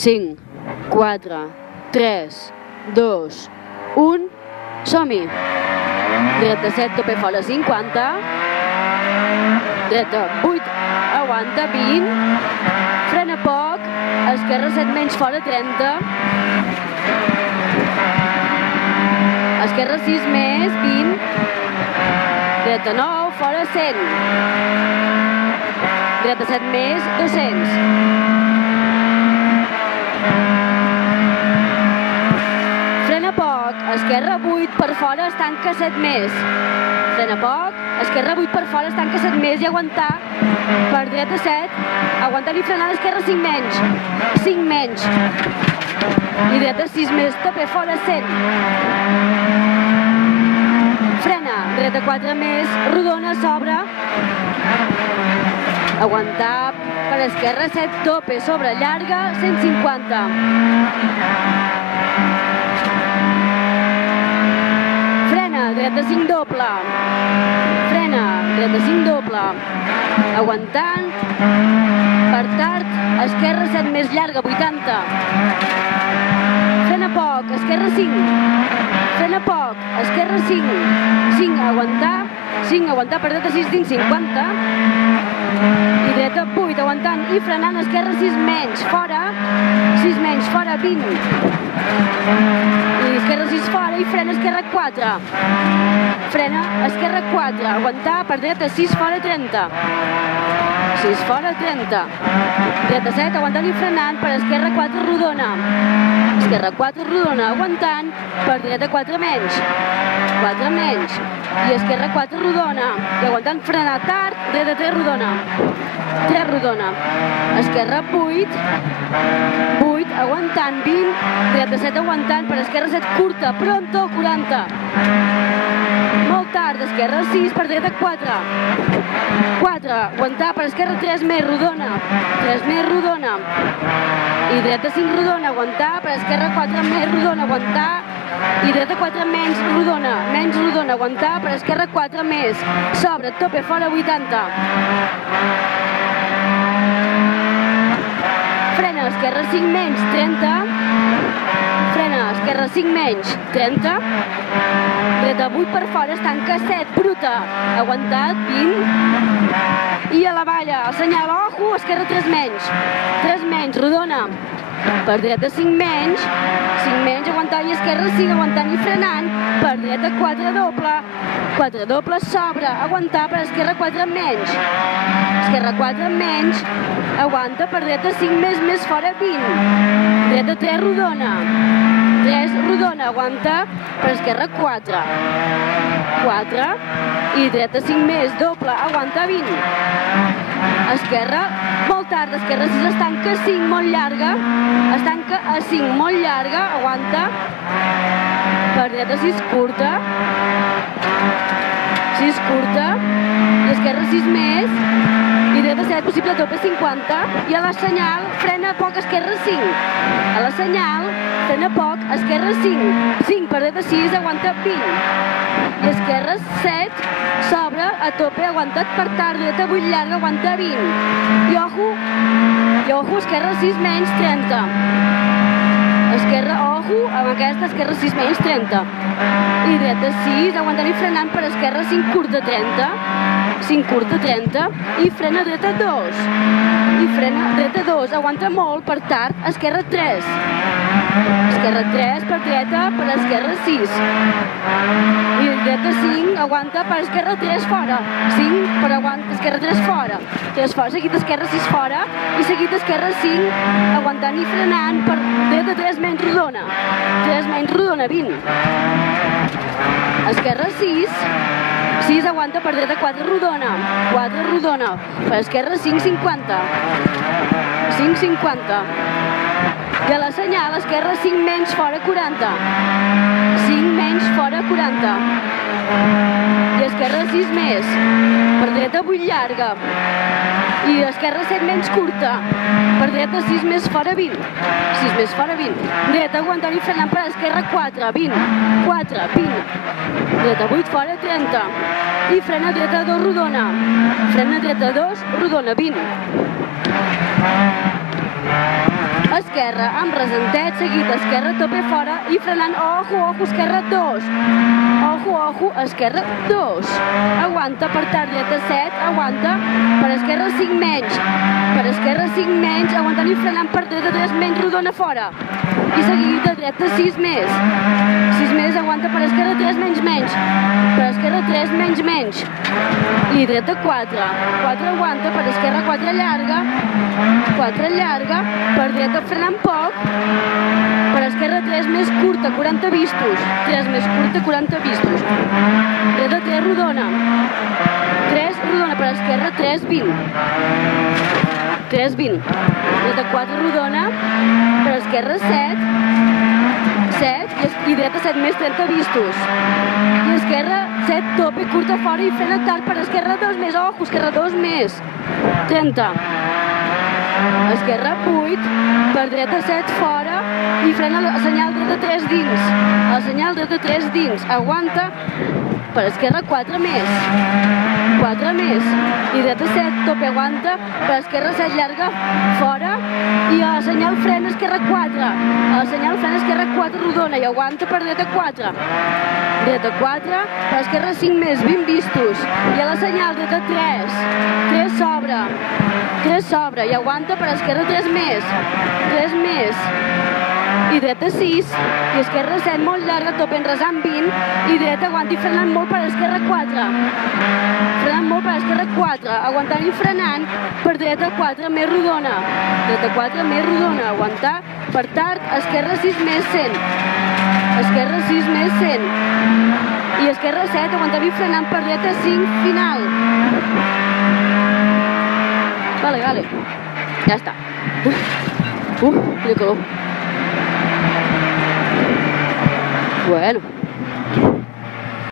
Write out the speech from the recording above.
5, 4, 3, 2, 1, som-hi! Dreta 7, tope fora 50, dreta 8, aguanta 20, frena poc, esquerra 7 menys fora 30, esquerra 6 més 20, dreta 9 fora 100, dreta 7 més 200, frena poc, esquerra 8 per fora, es tanca 7 més, frena poc, esquerra 8 per fora, es tanca 7 més i aguantar per dreta 7, aguantant i frenant esquerra 5 menys, 5 menys, i dreta 6 més, tope fora 100, frena, dreta 4 més, rodona, sobre, aguantar per esquerra 7, tope, sobre, llarga, 150, frena, dreta 5 doble, frena, dreta 5 doble, aguantant, per tard, esquerra 7 més llarga, 80, frena poc, esquerra 5, frena poc, esquerra 5, 5, aguantar per dreta 6 dins 50, i dreta 8, aguantant i frenant, esquerra 6 menys, fora 20, i esquerra 6 fora i frena esquerra 4, frena esquerra 4, aguantar per dreta 6 fora 30, 6 fora 30, dreta 7, aguantant i frenant per esquerra 4 rodona, esquerra 4 rodona, aguantant per dreta 4 menys, 4 menys, i esquerra 4 rodona, i aguantant frenar tard, dreta 3 rodona, 3 rodona, esquerra 8, 8, aguantant 20, dreta 7 aguantant per esquerra 7 curta, pronto, 40, molt tard, esquerra 6 per dreta 4, 4, aguantar per esquerra 3 més rodona, 3 més rodona, i dreta 5 rodona, aguantar per esquerra 4 més rodona, aguantar, i dreta 4 menys rodona, aguantar per esquerra 4 més, sobre, tope, fora 80, frena, esquerra 5 menys 30, frena, esquerra 5 menys 30, dreta 8 per fora, es tanca 7, bruta, aguantat 20, i a la valla, el senyal, ojo, esquerra 3 menys, rodona, per dreta 5 menys, aguantant i esquerra 5, aguantant i frenant, per dreta 4 doble, sobre, aguantar per esquerra 4 menys, esquerra 4 menys, aguanta per dreta 5 més fora 20, dreta 3 rodona, aguanta per esquerra 4, 4, i dreta 5 més, doble, aguanta 20, esquerra, molt tard, esquerra 6 es tanca 5, molt llarga, es tanca a 5, molt llarga, aguanta, per dreta 6 curta, i esquerra 6 més, i dreta 7 possible tope 50, i a la senyal frena poc, esquerra 5, a la senyal frena poc, esquerra 5, 5 per dreta 6, aguanta 20, i esquerra 7, sobre, a tope, aguantat per tard, dreta 8 llarga, aguanta 20, i ojo, esquerra 6 menys 30, esquerra, ojo, amb aquesta esquerra 6 menys 30, i dreta 6, aguantant i frenant per esquerra 5 curta 30, 5 curta 30, i frena dreta 2, aguanta molt per tard, esquerra 3 per dreta, per esquerra 6, i dreta 5, aguanta per esquerra 3 fora, 5 per aguanta, esquerra 3 fora, seguit esquerra 6 fora, i seguit esquerra 5, aguantant i frenant per dreta 3 menys rodona, 20, esquerra 6 aguanta per dreta 4 rodona, per esquerra 5, 50, i a la senyal, esquerra 5 menys fora 40, 5 menys fora 40, i esquerra 6 més, per dreta 8 llarga, i esquerra 7 menys curta, per dreta 6 més fora 20, dreta aguantant i frenant per esquerra 4, 20, dreta 8 fora 30, i frena dreta 2 rodona, 20, esquerra, amb resentet, seguit, esquerra, tope fora, i frenant, ojo, ojo, esquerra, 2, ojo, ojo, esquerra, 2, aguanta, per tard, dreta, 7, aguanta, per esquerra, 5 menys, per esquerra, 5 menys, aguantant i frenant, per dreta, 3 menys, rodona fora, i seguit, de dreta, 6 més, 6 més, aguanta, per esquerra, 3 menys, menys, per esquerra, 3 menys, menys, i dreta, 4, 4 aguanta, per esquerra, 4 llarga, 4 llarga, per dreta frenant poc, per esquerra 3 més curta, 40 vistos, 3 més curta, 40 vistos, dreta 3 rodona, 3 rodona, per esquerra 3, 20, 3, 20, dreta 4 rodona, per esquerra 7, 7, i dreta 7 més 30 vistos, i esquerra 7, tope, curta fora i frena tard, per esquerra 2 més, ojo, esquerra 2 més, 30, esquerra 8, per dreta 7 fora i frena el senyal dreta 3 dins, el senyal dreta 3 dins, aguanta, per esquerra 4 més, 4 més, i dreta 7, tope, aguanta, per esquerra 7 llarga, fora, i el senyal frena esquerra 4, el senyal frena esquerra 4 rodona i aguanta per dreta 4, dreta 4, per esquerra 5 més, 20 vistos, i a la senyal dreta 3, 3 sobre, i aguanta per esquerra 3 més, i dreta 6, i esquerra 7 molt llarga, tope enresant 20, i dreta aguanta i frenant molt per esquerra 4, frenant molt per esquerra 4, aguantant i frenant per dreta 4 més rodona, dreta 4 més rodona, aguantar per tard, esquerra 6 més 100, esquerra 6 més 100, i esquerra 7 aguantant i frenant per dreta 5 final. Vale, ya está. Qué calor. Bueno.